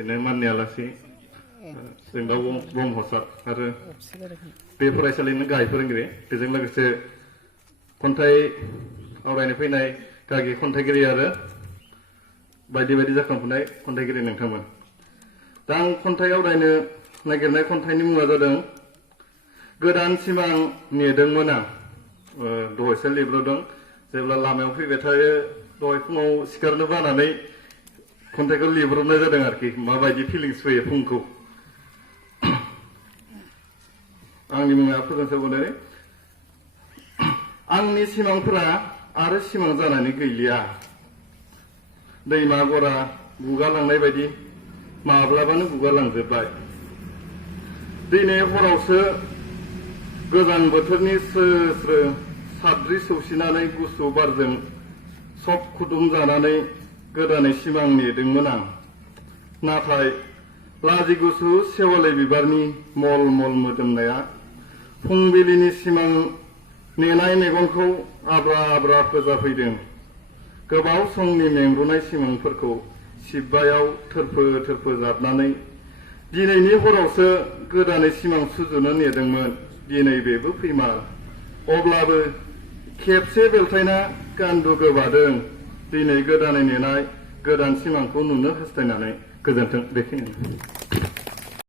लोगोसेनो मानियालासि जों दा ब्रह्मसार आरो बे फरायसालिनि गाहाय फोरोंगिरि बेजों लोगोसे खन्थाइ आवरायनो फैनाय गागि खन्थाइगिरि आरो बायदि बायदि जाखांफुनाय खन्थाइगिरि नोंथांमोन। दा आं खन्थाइ आवरायनो नागिरनाय खन्थाइनि मुङा जादों गोदान सिमां नेदोंमोन आं। दहायसो लिरबोदों जेब्ला लामायाव फैबाय थायो दहाय फुङाव सिखारनो बानानै खन्थाइखौ लिरब्रबनाय जादों आरोखि माबायदि फिलिंस फैयो फुंखौ। आंनि मुङा फोजोंसार बरगयारि। आंनि सिमांफोरा आरो सिमां जानानै गैलिया, दैमा गरा गुगालांनाय बायदि माब्लाबानो गुगालांजोबबाय। दिनै हरावसो गोजां बोथोरनि स्रो स्रो साद्रि सौसिनानै गुसु बारजों सब खुदुम जानानै गोदानै सिमां नेदोंमोन आं। नाथाय लाजि गुसु सेवालि बिबारनि मल मल मोदोमनाया फुंबिलिनि सिमां नेनाय मेगनखौ आब्रा आब्रा फोजाफैदों। गोबाव समनि मेंरुनाय सिमांफोरखौ सिब्बायाव थोरफो थोरफो जाबनानै दिनैनि हरावसो गोदानै सिमां सुजुनो नेदोंमोन। दिनै बेबो फैमा, अब्लाबो खेबसे बेलथायना गान्दु गोबादों दिनै गोदानै नेनाय गोदान सिमांखौ नुनो हास्थायनानै। गोजोन्थों। बेखिनियानो।